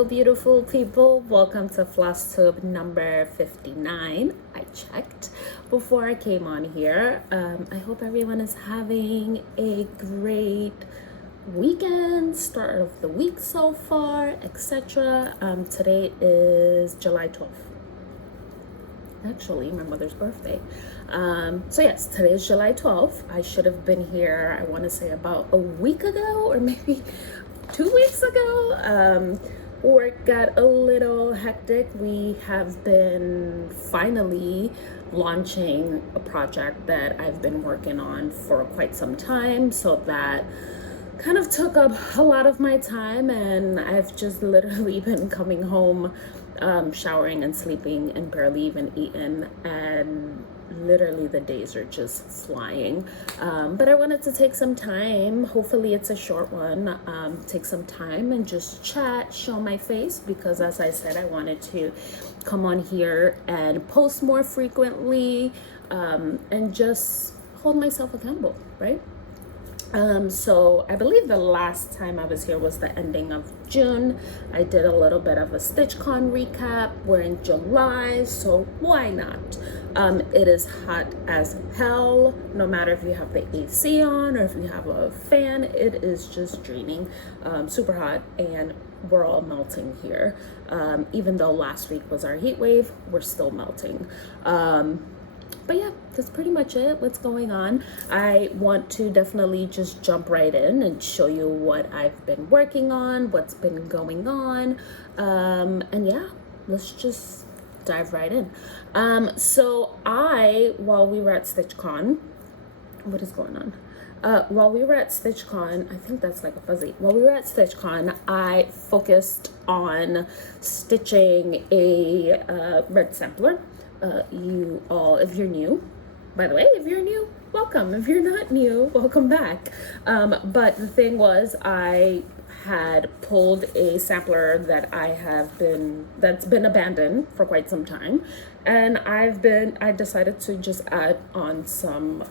Hello, beautiful people. Welcome to Flosstube number 59. I checked before I came on here. I hope everyone is having a great weekend, start of the week so far, etc. Today is July 12th. Actually, my mother's birthday. So yes, today is July 12th. I should have been here, I want to say about a week ago or maybe 2 weeks ago. Work got a little hectic. We have been finally launching a project that I've been working on for quite some time, so that kind of took up a lot of my time, and I've just literally been coming home, showering and sleeping and barely even eating, and literally the days are just flying. But I wanted to take some time, hopefully it's a short one, take some time and just chat, show my face, because as I said, I wanted to come on here and post more frequently, and just hold myself accountable, right? So I believe the last time I was here was the ending of June. I did a little bit of a StitchCon recap. We're in July, so why not? It is hot as hell. No matter if you have the AC on or if you have a fan, it is just draining, super hot, and we're all melting here. Even though last week was our heat wave, we're still melting. But yeah, that's pretty much it. What's going on? I want to definitely just jump right in and show you what I've been working on, what's been going on. And yeah, let's just dive right in. So while we were at StitchCon, what is going on? While we were at StitchCon, I think that's like a fuzzy. While we were at StitchCon, I focused on stitching a red sampler. You all, if you're new, by the way, if you're new, welcome. If you're not new, welcome back. But the thing was, I had pulled a sampler that's been abandoned for quite some time, and I decided to just add on some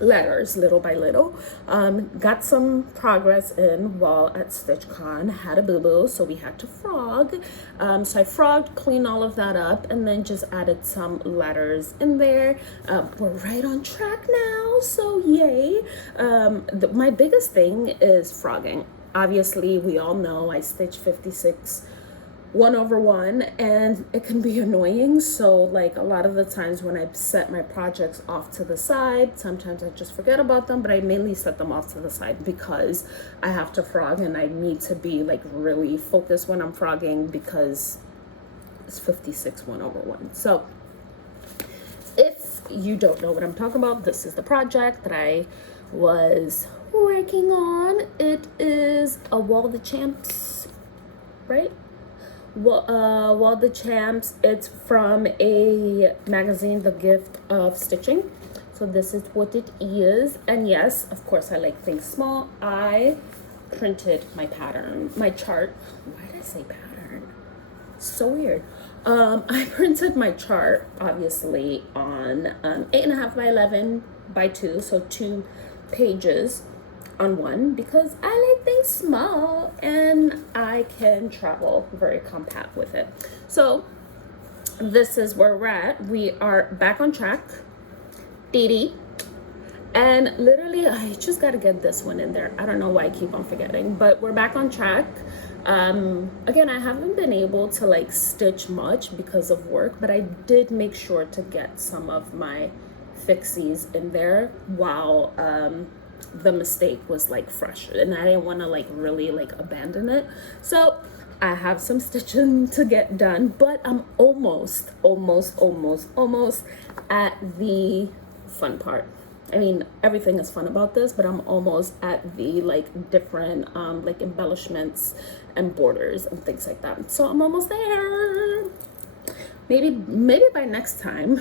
letters little by little. Got some progress in while at StitchCon, had a boo-boo, so we had to frog. So I frogged, cleaned all of that up, and then just added some letters in there. We're right on track now, so yay. My biggest thing is frogging. Obviously, we all know I stitch 56 1/1, and it can be annoying. So like a lot of the times when I set my projects off to the side, sometimes I just forget about them, but I mainly set them off to the side because I have to frog and I need to be like really focused when I'm frogging, because it's 56 1/1. So if you don't know what I'm talking about, this is the project that I was working on. It is a Wall the Champs, right? Well, the Champs, it's from a magazine, The Gift of Stitching. So this is what it is. And yes, of course, I like things small. I printed my chart. Why did I say pattern? So weird. I printed my chart, obviously, on 8.5 by 11 by 2, so 2 pages on one, because I like things small and I can travel very compact with it. So this is where we're at. We are back on track. Dee. And literally, I just got to get this one in there. I don't know why I keep on forgetting, but we're back on track. Again, I haven't been able to like stitch much because of work, but I did make sure to get some of my fixies in there while the mistake was like fresh, and I didn't want to like really like abandon it. So I have some stitching to get done, but I'm almost at the fun part. I mean, everything is fun about this, but I'm almost at the like different like embellishments and borders and things like that. So I'm almost there. Maybe by next time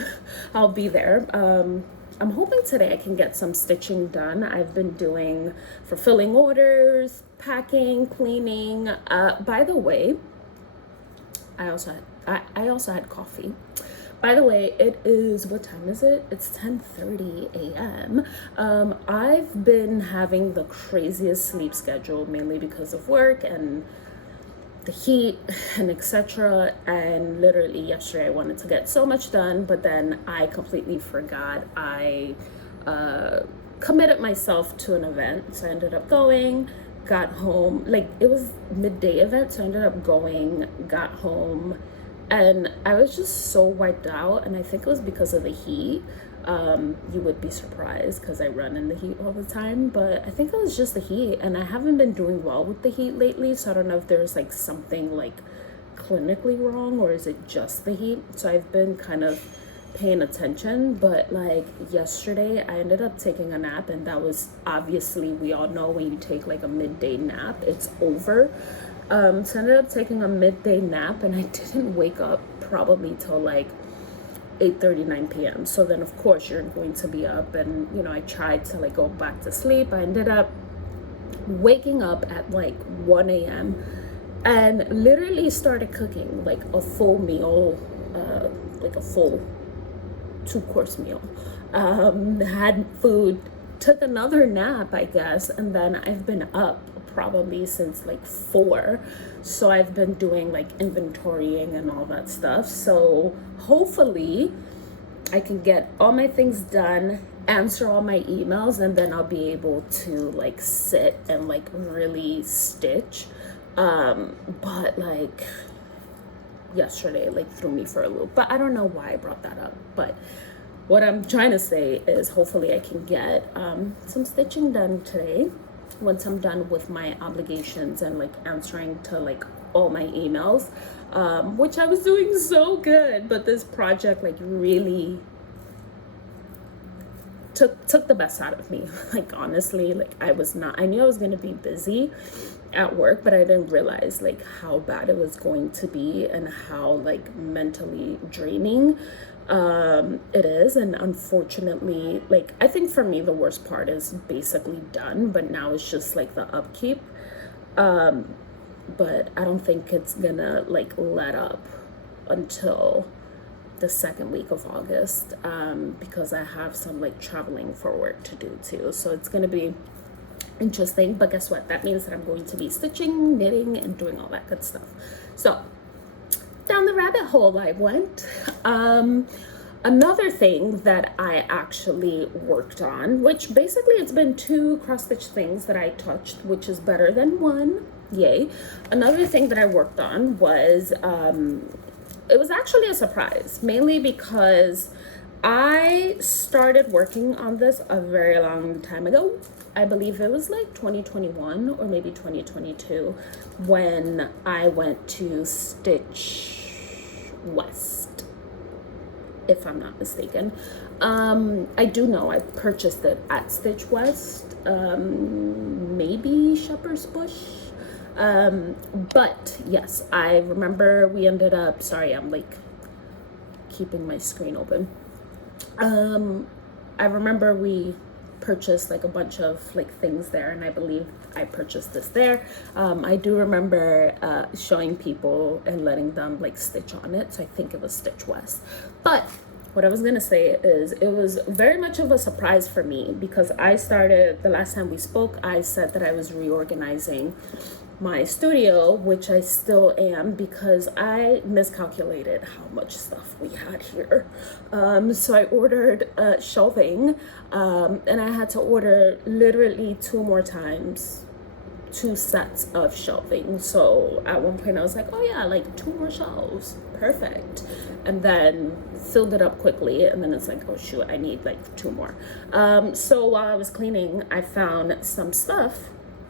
I'll be there. I'm hoping today I can get some stitching done. I've been doing fulfilling orders, packing, cleaning. By the way, I also had coffee. By the way, it is, what time is it? It's 10:30 a.m. I've been having the craziest sleep schedule, mainly because of work and the heat and etc. And literally yesterday I wanted to get so much done, but then I completely forgot. I committed myself to an event, so I ended up going, got home, like it was midday event, so I ended up going, got home, and I was just so wiped out, and I think it was because of the heat. You would be surprised because I run in the heat all the time, but I think it was just the heat, and I haven't been doing well with the heat lately, so I don't know if there's like something like clinically wrong or is it just the heat. So I've been kind of paying attention, but like yesterday I ended up taking a nap, and that was obviously, we all know when you take like a midday nap, it's over. So I ended up taking a midday nap, and I didn't wake up probably till like 8:39 p.m. So then of course you're going to be up, and you know, I tried to like go back to sleep. I ended up waking up at like 1 a.m. and literally started cooking like a full meal, like a full 2-course meal. Had food, took another nap, I guess, and then I've been up probably since like 4. So I've been doing like inventorying and all that stuff. So hopefully I can get all my things done, answer all my emails, and then I'll be able to like sit and like really stitch. But like yesterday like threw me for a loop, but I don't know why I brought that up. But what I'm trying to say is hopefully I can get some stitching done today once I'm done with my obligations and like answering to like all my emails, which I was doing so good, but this project like really took the best out of me. Like honestly, like I knew I was going to be busy at work, but I didn't realize like how bad it was going to be and how like mentally draining it is. And unfortunately, like I think for me the worst part is basically done, but now it's just like the upkeep. But I don't think it's gonna like let up until the second week of August, because I have some like traveling for work to do too. So it's gonna be interesting, but guess what? That means that I'm going to be stitching, knitting, and doing all that good stuff. So down the rabbit hole I went. Another thing that I actually worked on, which basically it's been 2 cross-stitch things that I touched, which is better than 1. Yay. Another thing that I worked on was, it was actually a surprise, mainly because I started working on this a very long time ago. I believe it was like 2021 or maybe 2022 when I went to Stitch West, if I'm not mistaken. I do know I purchased it at Stitch West, maybe Shepherd's Bush. But yes, I remember we ended up, sorry, I'm like keeping my screen open. I remember we purchased like a bunch of like things there, and I believe I purchased this there. I do remember showing people and letting them like stitch on it, so I think it was Stitch West. But what I was gonna say is it was very much of a surprise for me, because I started, the last time we spoke, I said that I was reorganizing my studio, which I still am, because I miscalculated how much stuff we had here. So I ordered shelving, and I had to order literally 2 more times, 2 sets of shelving. So at one point I was like, oh yeah, like 2 more shelves, perfect. And then filled it up quickly, and then it's like, oh shoot, I need like 2 more. So while I was cleaning, I found some stuff,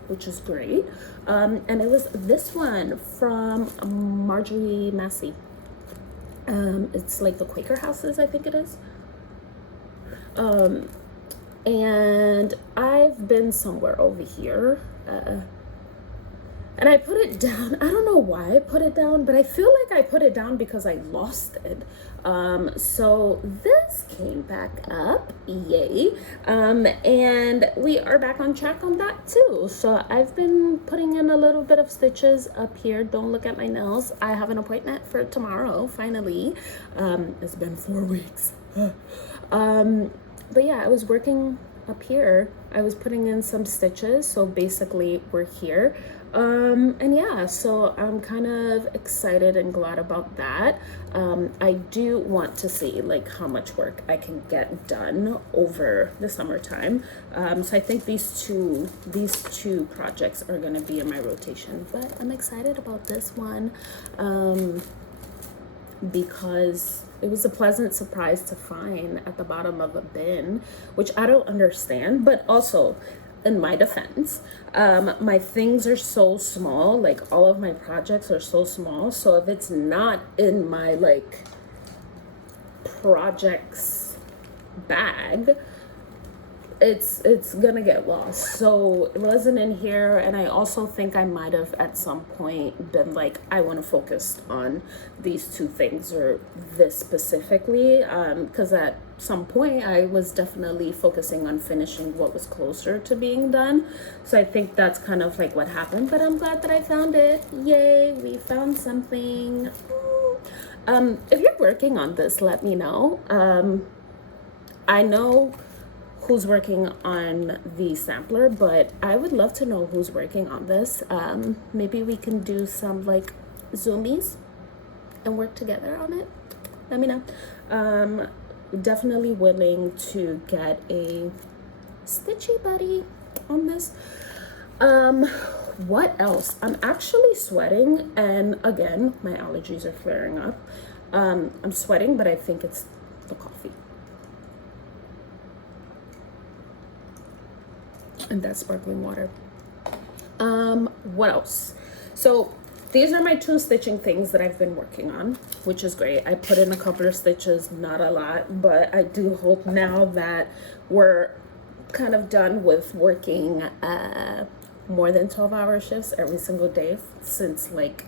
which is great. And it was this one from Marjorie Massey. It's like the Quaker Houses, I think it is. And I've been somewhere over here, and I put it down. I don't know why I put it down, but I feel like I put it down because I lost it. So this came back up, yay. And we are back on track on that too. So I've been putting in a little bit of stitches up here. Don't look at my nails. I have an appointment for tomorrow, finally. It's been 4 weeks. But yeah, I was working up here. I was putting in some stitches. So basically we're here. And yeah, so I'm kind of excited and glad about that. I do want to see like how much work I can get done over the summertime. So I think these two projects are gonna be in my rotation, but I'm excited about this one, because it was a pleasant surprise to find at the bottom of a bin, which I don't understand, but also in my defense, my things are so small, like all of my projects are so small, so if it's not in my like projects bag, it's gonna get lost. So it wasn't in here, and I also think I might have at some point been like, I want to focus on these two things or this specifically, because at some point I was definitely focusing on finishing what was closer to being done. So I think that's kind of like what happened, but I'm glad that I found it. Yay, we found something. If you're working on this, let me know. I know who's working on the sampler, but I would love to know who's working on this. Maybe we can do some like zoomies and work together on it. Let me know. Definitely willing to get a stitchy buddy on this. What else? I'm actually sweating, and again, my allergies are flaring up. I'm sweating, but I think it's the coffee. And that's sparkling water. What else? So these are my two stitching things that I've been working on, which is great. I put in a couple of stitches, not a lot, but I do hope now that we're kind of done with working more than 12-hour shifts every single day since like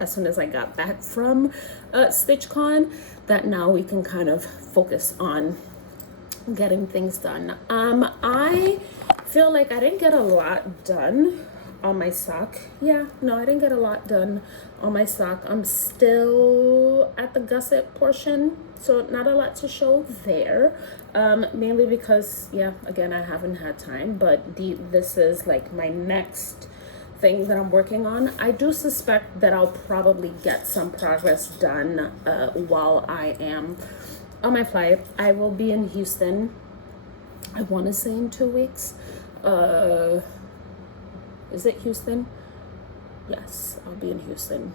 as soon as I got back from StitchCon, that now we can kind of focus on getting things done. I feel like I didn't get a lot done on my sock. Yeah, no, I didn't get a lot done on my sock. I'm still at the gusset portion, so not a lot to show there. Mainly because, yeah, again, I haven't had time, but this is like my next thing that I'm working on. I do suspect that I'll probably get some progress done while I am on my flight. I will be in Houston, I want to say in 2 weeks. Is it Houston? Yes, I'll be in Houston.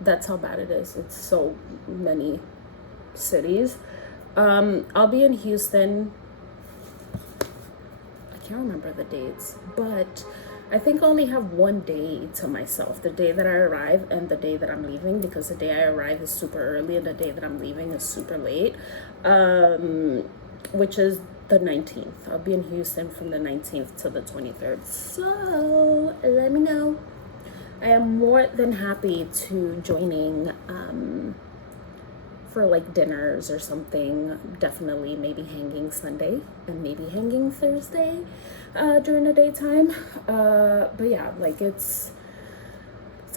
That's how bad it is. It's so many cities. I'll be in Houston. I can't remember the dates, but I think I only have one day to myself, the day that I arrive and the day that I'm leaving, because the day I arrive is super early and the day that I'm leaving is super late, which is the 19th. I'll be in Houston from the 19th to the 23rd. So let me know. I am more than happy to joining for like dinners or something. Definitely maybe hanging Sunday and maybe hanging Thursday during the daytime. But yeah, like it's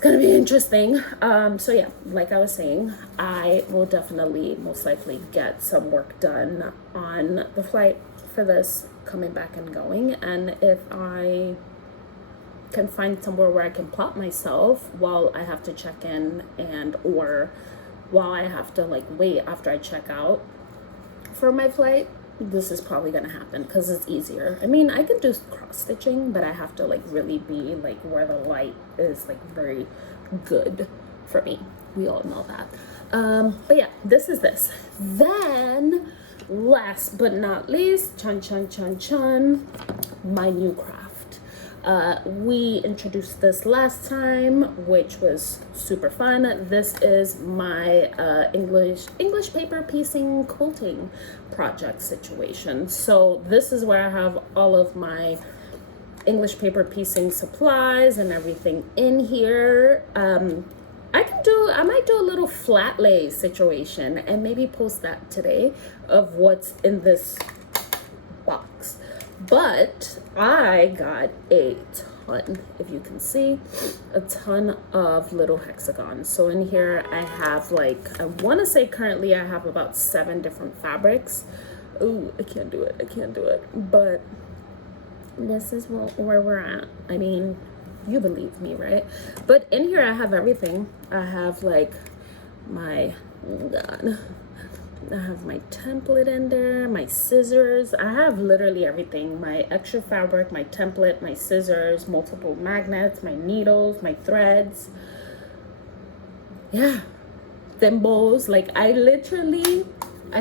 gonna be interesting. So yeah, like I was saying, I will definitely most likely get some work done on the flight for this coming back and going. And if I can find somewhere where I can plot myself while I have to check in and or while I have to like wait after I check out for my flight, this is probably gonna happen because it's easier. I mean, I can do cross stitching, but I have to like really be like where the light is like very good for me. We all know that. But yeah, this is this. Then last but not least, chun, my new craft. We introduced this last time, which was super fun. This is my English paper piecing quilting project situation. So this is where I have all of my English paper piecing supplies and everything in here. I might do a little flat lay situation and maybe post that today of what's in this box. But I got a ton, if you can see, a ton of little hexagons. So in here I have like, I want to say currently I have about 7 different fabrics. Ooh, I can't do it. But this is where we're at. I mean, You believe me, right? But in here I have everything. I have like my, oh God, I have my template in there, my scissors. I have literally everything. My extra fabric, my template, my scissors, multiple magnets, my needles, my threads. Yeah, thimbles. Like I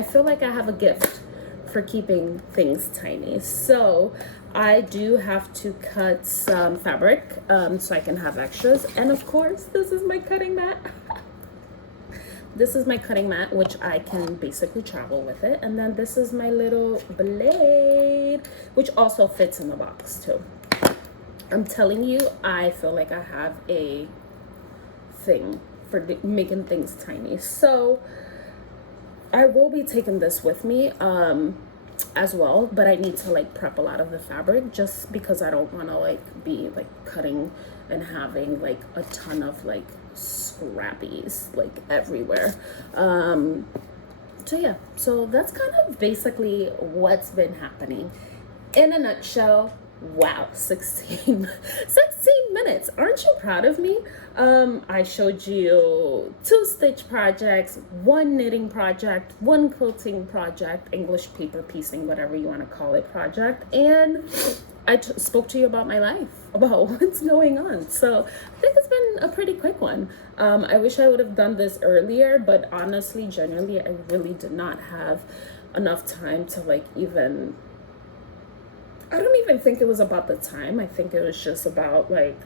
feel like I have a gift for keeping things tiny. So I do have to cut some fabric so I can have extras. And of course, this is my cutting mat. This is my cutting mat, which I can basically travel with it. And then this is my little blade, which also fits in the box too. I'm telling you, I feel like I have a thing for making things tiny. So I will be taking this with me as well, but I need to like prep a lot of the fabric just because I don't want to like be like cutting and having like a ton of like scrappies like everywhere. So yeah, so that's kind of basically what's been happening in a nutshell. Wow, 16 minutes. Aren't you proud of me? I showed you 2 stitch projects, 1 knitting project, 1 quilting project, English paper piecing, whatever you want to call it, project, and I spoke to you about my life, about what's going on. So I think it's been a pretty quick one. I wish I would have done this earlier, but honestly, generally, I really did not have enough time to like even, I don't even think it was about the time. I think it was just about like,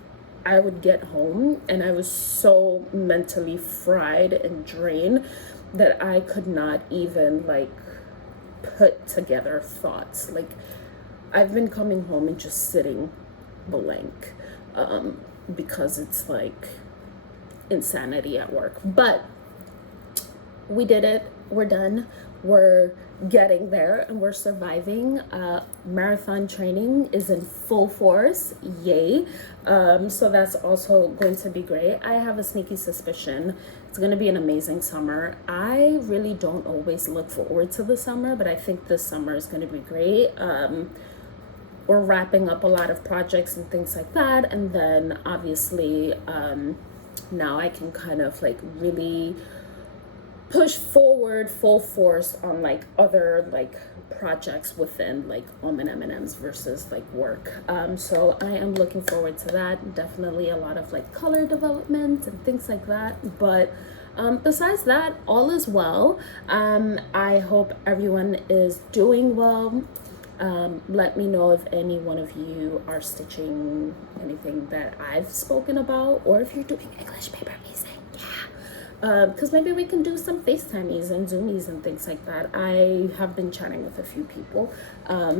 I would get home and I was so mentally fried and drained that I could not even like put together thoughts. Like I've been coming home and just sitting blank because it's like insanity at work. But we did it. We're done. We're getting there and we're surviving. Marathon training is in full force. Yay. So that's also going to be great. I have a sneaky suspicion it's going to be an amazing summer. I really don't always look forward to the summer, but I think this summer is going to be great. We're wrapping up a lot of projects and things like that. And then obviously now I can kind of like really push forward full force on like other like projects within like AlmondMnMs versus like work. So I am looking forward to that. Definitely a lot of like color development and things like that. But besides that, all is well. I hope everyone is doing well. Let me know if any one of you are stitching anything that I've spoken about, or if you're doing English paper piecing. Because maybe we can do some FaceTimies and Zoomies and things like that. I have been chatting with a few people.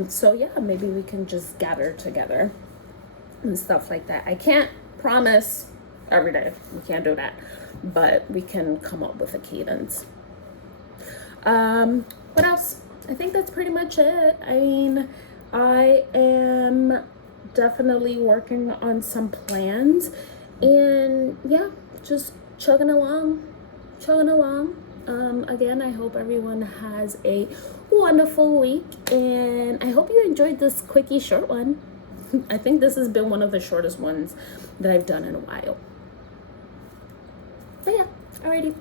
So yeah, maybe we can just gather together and stuff like that. I can't promise every day. We can't do that. But we can come up with a cadence. What else? I think that's pretty much it. I mean, I am definitely working on some plans. And yeah, just chugging along. Again, I hope everyone has a wonderful week, and I hope you enjoyed this quickie short one. I think this has been one of the shortest ones that I've done in a while. But yeah, alrighty.